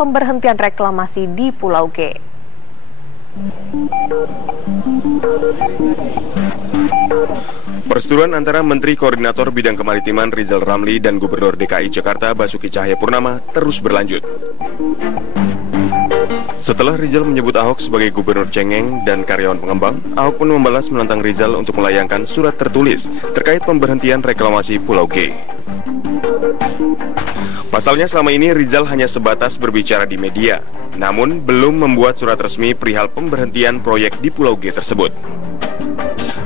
pemberhentian reklamasi di Pulau G. Perseteruan antara Menteri Koordinator Bidang Kemaritiman Rizal Ramli dan Gubernur DKI Jakarta Basuki Cahayapurnama terus berlanjut. Setelah Rizal menyebut Ahok sebagai gubernur cengeng dan karyawan pengembang, Ahok pun membalas menantang Rizal untuk melayangkan surat tertulis terkait pemberhentian reklamasi Pulau G. Pasalnya selama ini Rizal hanya sebatas berbicara di media, namun belum membuat surat resmi perihal pemberhentian proyek di Pulau G tersebut.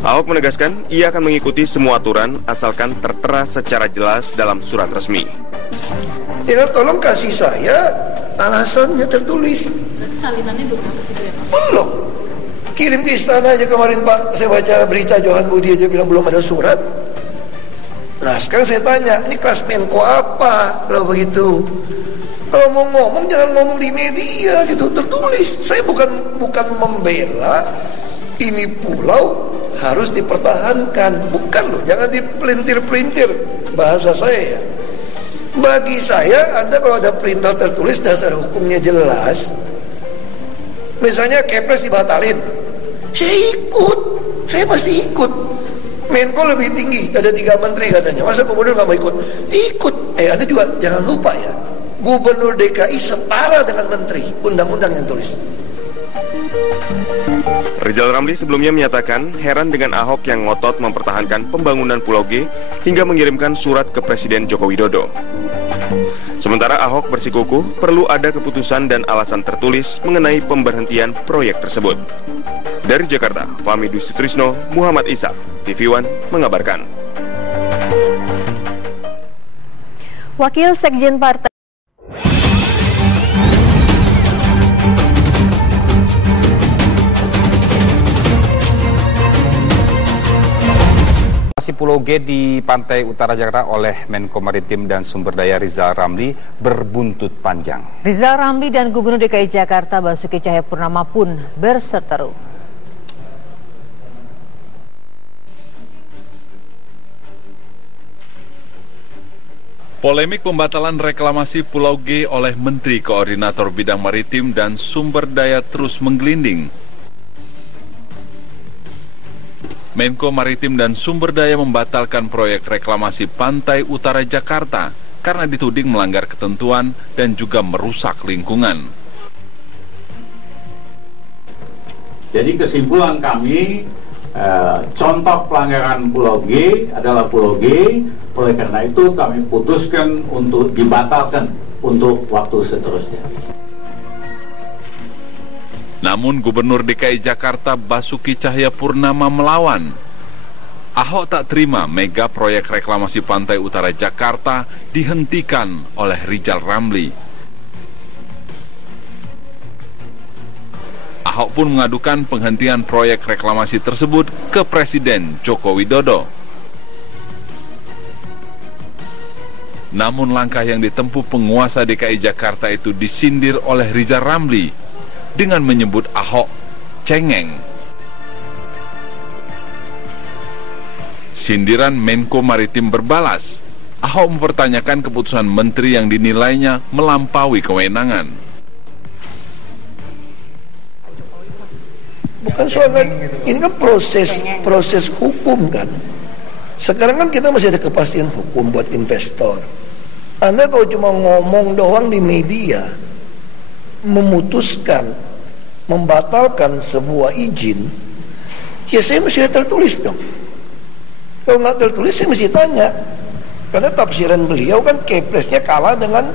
Ahok menegaskan ia akan mengikuti semua aturan asalkan tertera secara jelas dalam surat resmi. Ya tolong kasih saya alasannya tertulis. Salinannya belum dapat gitu ya Pak? Belum. Kirim ke istana aja kemarin Pak, saya baca berita Johan Budi aja bilang belum ada surat. Nah sekarang saya tanya, ini kelas Menko apa kalau begitu? Kalau mau ngomong jangan ngomong di media gitu, tertulis. Saya bukan membela ini pulau harus dipertahankan, bukan loh, jangan dipelintir-pelintir bahasa saya ya. Bagi saya, Anda kalau ada perintah tertulis dasar hukumnya jelas, misalnya Kepres dibatalin, saya ikut, saya pasti ikut. Menko lebih tinggi, ada 3 menteri katanya, masa gubernur nggak mau ikut? Ikut. Anda juga jangan lupa ya, Gubernur DKI setara dengan menteri, undang-undang yang tulis. Rizal Ramli sebelumnya menyatakan heran dengan Ahok yang ngotot mempertahankan pembangunan Pulau G hingga mengirimkan surat ke Presiden Joko Widodo. Sementara Ahok bersikukuh perlu ada keputusan dan alasan tertulis mengenai pemberhentian proyek tersebut. Dari Jakarta, Fahmi Dustitrisno, Muhammad Isa, TV One mengabarkan. Wakil Sekjen Partai Pulau G di pantai utara Jakarta oleh Menko Maritim dan Sumber Daya Rizal Ramli berbuntut panjang. Rizal Ramli dan Gubernur DKI Jakarta Basuki Cahayapurnama pun berseteru. Polemik pembatalan reklamasi Pulau G oleh Menteri Koordinator Bidang Maritim dan Sumber Daya terus menggelinding. Menko Maritim dan Sumber Daya membatalkan proyek reklamasi pantai utara Jakarta karena dituding melanggar ketentuan dan juga merusak lingkungan. Jadi kesimpulan kami, contoh pelanggaran Pulau G adalah Pulau G, oleh karena itu kami putuskan untuk dibatalkan untuk waktu seterusnya. Namun Gubernur DKI Jakarta Basuki Cahayapurnama melawan. Ahok tak terima mega proyek reklamasi pantai utara Jakarta dihentikan oleh Rizal Ramli. Ahok pun mengadukan penghentian proyek reklamasi tersebut ke Presiden Joko Widodo. Namun langkah yang ditempuh penguasa DKI Jakarta itu disindir oleh Rizal Ramli dengan menyebut Ahok cengeng. Sindiran Menko Maritim berbalas, Ahok mempertanyakan keputusan menteri yang dinilainya melampaui kewenangan. Bukan soal ini kan proses hukum kan. Sekarang kan kita masih ada kepastian hukum buat investor. Anda kalau cuma ngomong doang di media, memutuskan membatalkan sebuah izin, ya saya mesti tertulis dong. Kalau nggak tertulis saya mesti tanya, karena tafsiran beliau kan Kepresnya kalah dengan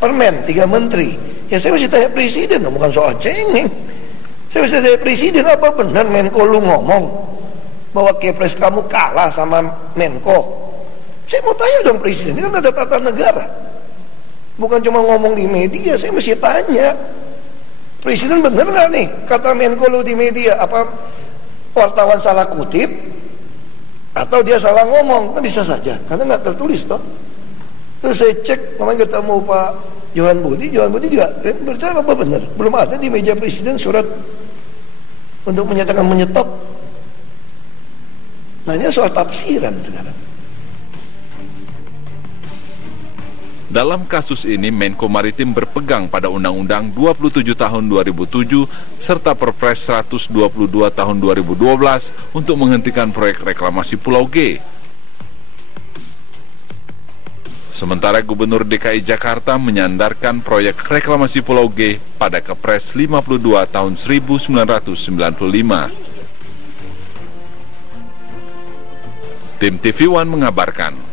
Permen 3 menteri. Ya saya mesti tanya Presiden, bukan soal cengeng. Saya mesti tanya Presiden, apa benar Menko lu ngomong bahwa Kepres kamu kalah sama Menko? Saya mau tanya dong Presiden, ini kan ada tata negara. Bukan cuma ngomong di media, saya mesti tanya. Presiden bener nggak nih kata Menko lu di media? Apa wartawan salah kutip? Atau dia salah ngomong? Kan bisa saja, karena nggak tertulis toh. Terus saya cek, kemarin ketemu Pak Johan Budi juga bercakap apa benar? Belum ada di meja Presiden surat untuk menyatakan menyetop. Nanya soal tafsiran sekarang. Dalam kasus ini, Menko Maritim berpegang pada Undang-Undang 27 tahun 2007 serta Perpres 122 tahun 2012 untuk menghentikan proyek reklamasi Pulau G. Sementara Gubernur DKI Jakarta menyandarkan proyek reklamasi Pulau G pada Kepres 52 tahun 1995. Tim TV One mengabarkan.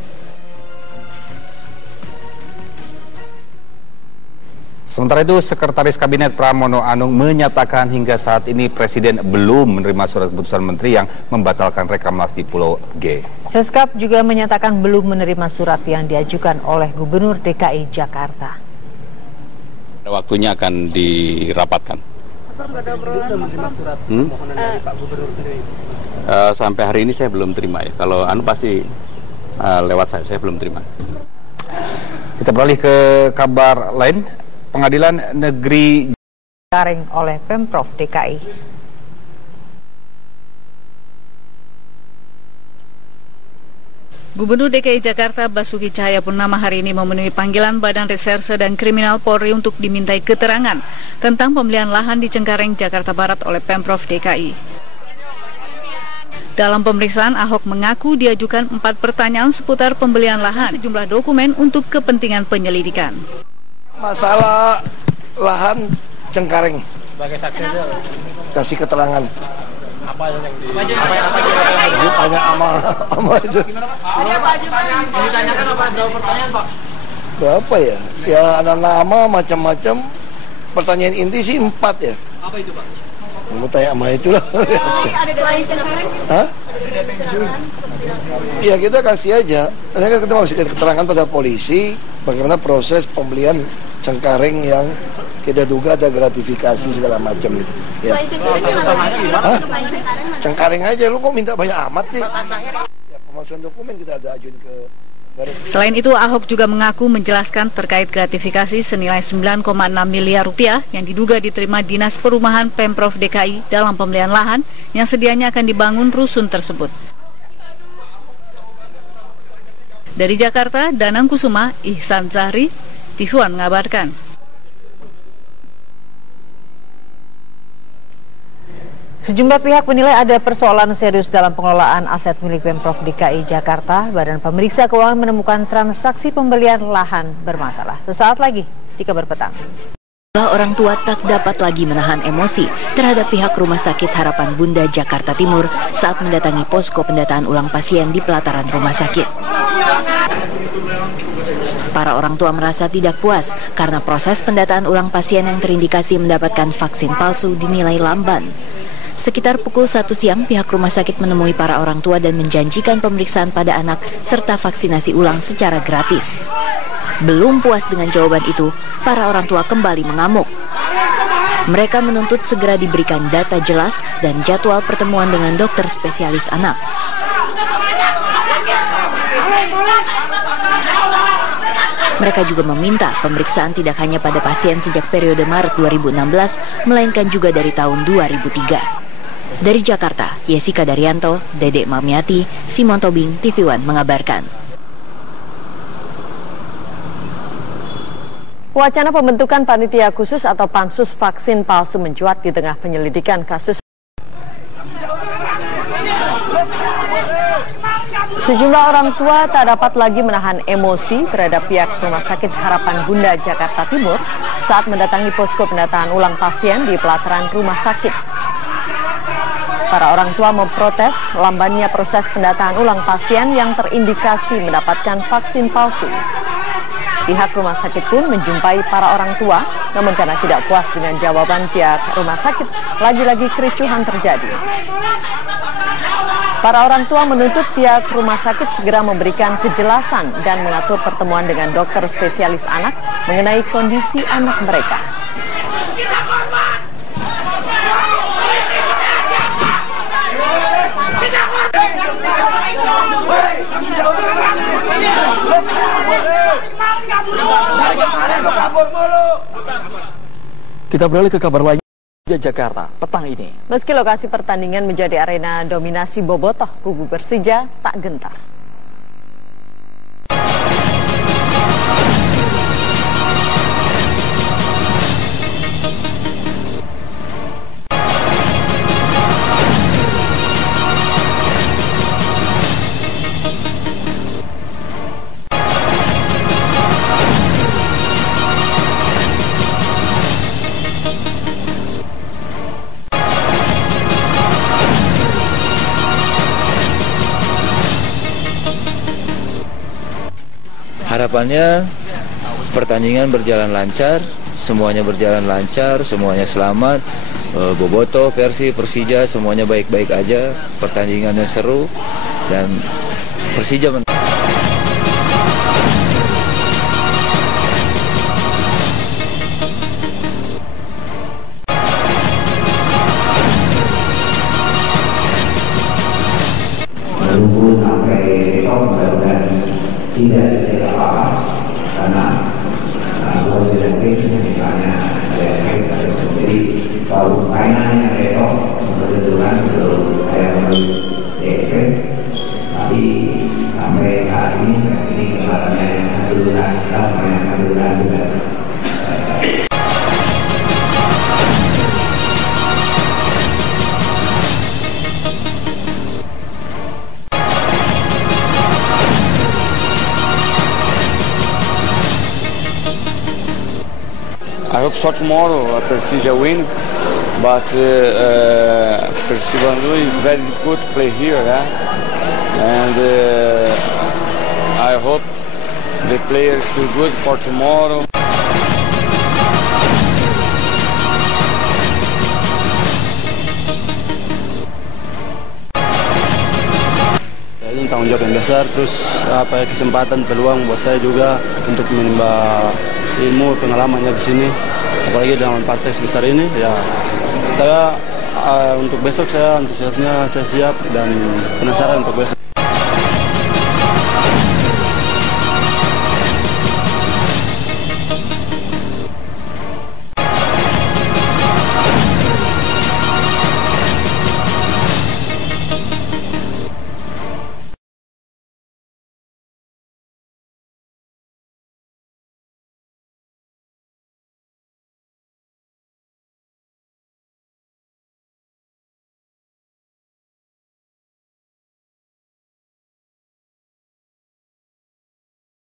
Sementara itu, Sekretaris Kabinet Pramono Anung menyatakan hingga saat ini Presiden belum menerima surat keputusan Menteri yang membatalkan reklamasi Pulau G. Seskap juga menyatakan belum menerima surat yang diajukan oleh Gubernur DKI Jakarta. Waktunya akan dirapatkan. Sampai hari ini saya belum terima ya. Kalau pasti lewat saya belum terima. Kita beralih ke kabar lain. Pengadilan Negeri Cengkareng oleh Pemprov DKI. Gubernur DKI Jakarta Basuki Cahayapurnama hari ini memenuhi panggilan Badan Reserse dan Kriminal Polri untuk dimintai keterangan tentang pembelian lahan di Cengkareng, Jakarta Barat oleh Pemprov DKI. Dalam pemeriksaan, Ahok mengaku diajukan 4 pertanyaan seputar pembelian lahan, sejumlah dokumen untuk kepentingan penyelidikan. Masalah lahan Cengkareng. Sebagai saksi aja. Kasih keterangan. Apa yang ditanya sama itu. ditanyakan apa? Jawab pertanyaan, Pak. Berapa ya? Ya ada nama macam-macam. Pertanyaan inti sih 4 ya. Apa itu, Pak? Mau tanya sama itulah. Ada lain Cengkareng? Hah? Ya kita kasih aja. Ternyata kita masih keterangan pada polisi bagaimana proses pembelian Cengkareng yang kita duga ada gratifikasi segala macam itu. Ya. Hah? Cengkareng aja, lu kok minta banyak amat sih? Ya, pemalsuan dokumen kita ada ajuin ke. Selain itu, Ahok juga mengaku menjelaskan terkait gratifikasi senilai 9,6 miliar rupiah yang diduga diterima Dinas Perumahan Pemprov DKI dalam pembelian lahan yang sedianya akan dibangun rusun tersebut. Dari Jakarta, Danang Kusuma, Ihsan Zahri, TV One mengabarkan. Sejumlah pihak menilai ada persoalan serius dalam pengelolaan aset milik Pemprov DKI Jakarta. Badan Pemeriksa Keuangan menemukan transaksi pembelian lahan bermasalah. Sesaat lagi di Kabar Petang. Orang tua tak dapat lagi menahan emosi terhadap pihak Rumah Sakit Harapan Bunda Jakarta Timur saat mendatangi posko pendataan ulang pasien di pelataran rumah sakit. Para orang tua merasa tidak puas karena proses pendataan ulang pasien yang terindikasi mendapatkan vaksin palsu dinilai lamban. Sekitar pukul 1 siang, pihak rumah sakit menemui para orang tua dan menjanjikan pemeriksaan pada anak serta vaksinasi ulang secara gratis. Belum puas dengan jawaban itu, para orang tua kembali mengamuk. Mereka menuntut segera diberikan data jelas dan jadwal pertemuan dengan dokter spesialis anak. Mereka juga meminta pemeriksaan tidak hanya pada pasien sejak periode Maret 2016, melainkan juga dari tahun 2003. Dari Jakarta, Yesika Daryanto, Dedek Mamiati, Simon Tobing, TV One mengabarkan. Wacana pembentukan panitia khusus atau pansus vaksin palsu mencuat di tengah penyelidikan kasus. Sejumlah orang tua tak dapat lagi menahan emosi terhadap pihak Rumah Sakit Harapan Bunda Jakarta Timur saat mendatangi posko pendataan ulang pasien di pelataran rumah sakit. Para orang tua memprotes lambannya proses pendataan ulang pasien yang terindikasi mendapatkan vaksin palsu. Pihak rumah sakit pun menjumpai para orang tua, namun karena tidak puas dengan jawaban pihak rumah sakit, lagi-lagi kericuhan terjadi. Para orang tua menuntut pihak rumah sakit segera memberikan kejelasan dan mengatur pertemuan dengan dokter spesialis anak mengenai kondisi anak mereka. Kita beralih ke kabar lain. Jakarta petang ini. Meski lokasi pertandingan menjadi arena dominasi bobotoh, kubu Persija tak gentar. harapannya pertandingan berjalan lancar, semuanya berjalan lancar, semuanya selamat. Boboto, Persib, Persija semuanya baik-baik aja, pertandingannya seru dan Persija menang. Menunggu sampai besok mudah-mudahan tidak terjadi apa-apa karena kalau sudah misalnya ada jadi kalau mainannya besok kebetulan saya beli DP tapi sampai saat ini kemarinnya yang kebetulan kita mainan kebetulan juga. I hope so tomorrow Persija win, but Persibandu is very difficult to play here, and I hope the players feel good for tomorrow. Ini tanggung jawab yang besar, terus kesempatan peluang buat saya juga untuk menimba ilmu pengalamannya di sini, apalagi dengan partai sebesar ini. Ya, saya untuk besok saya antusiasnya saya siap dan penasaran untuk besok.